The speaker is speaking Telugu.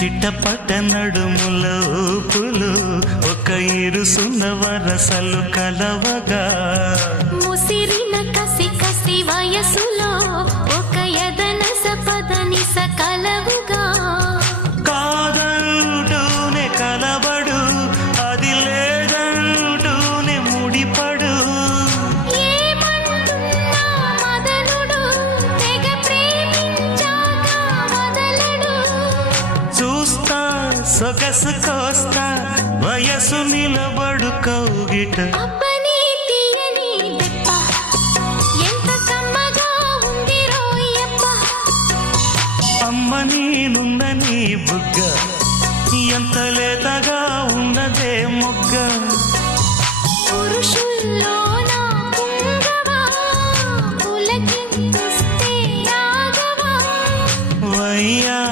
చిట్టపట నడుముల ఊపులు ఒక ఇరుసున్న వరసలు కలవగా ముసిరిన కసి కసి వయసులో ఒక యదన సపదని సకలవుగా కాదంటూనే కలబడు అది లేదంటూనే ముడిపడు ఏమంటున్నా మదనుడు తెగ ప్రేమించాక వదలడు చూస్తా సొగసు కోస్తా వయసు నిలబడు కౌగిట అబ్బని తీయని దెబ్బ ఎంత కమ్మగా ఉంది రోయప్ప అమ్మ నేనుందని బుగ్గ ఎంత లేతగా ఉన్నదే మొగ్గ పురుషుల్లో